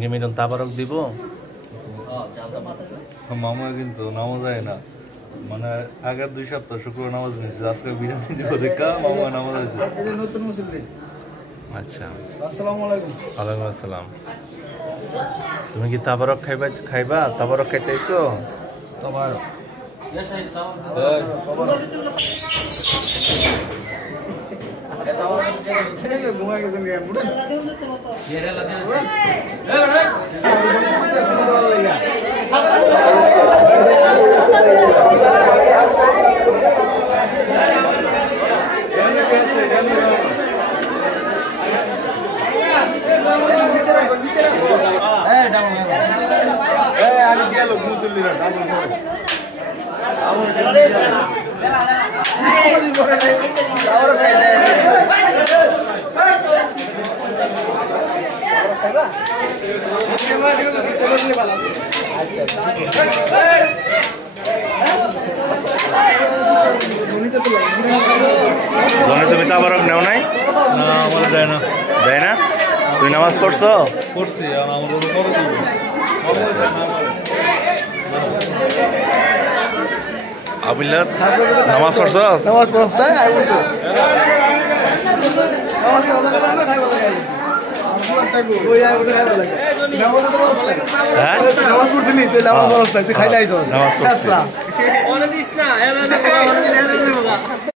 কি মিলন তাবারক দিব মামা কিন্তু নামাজ যায় না, মানে আগের 2 সপ্তাহ শুক্র নামাজ নিয়েছে, আজকে বিরিয়ানি দিব দেখা মামা নামাজ আছে। নতুন মুসলিম। আচ্ছা, আসসালামু আলাইকুম। ওয়ালাইকুম আসসালাম। তুমি কি তাবারক খাইবা? তাবারক খাইতেছো? তাবারক ঘুমাই গেছেন তুমি তাবারক নেও নাই? না, আমার দেয় না। দেয় না? তুই নামাজ পড়ছো? পড়ছি, আর আমাদের করে দিব। আবিল্লাত নামাজ পড়ছো? নামাজ পড়ছ তাই আইবো তো নামাজ পড়া না খাইবো লাগে ওই আইবো তো খাইবো লাগে নামাজ তো পড়ছ হ্যাঁ নামাজ পড়ছিলি তুই নামাজ পড়ছ তুই খাই যাইছ নামাজ পড়ছি। শেষরা ওরে দিস না এরা না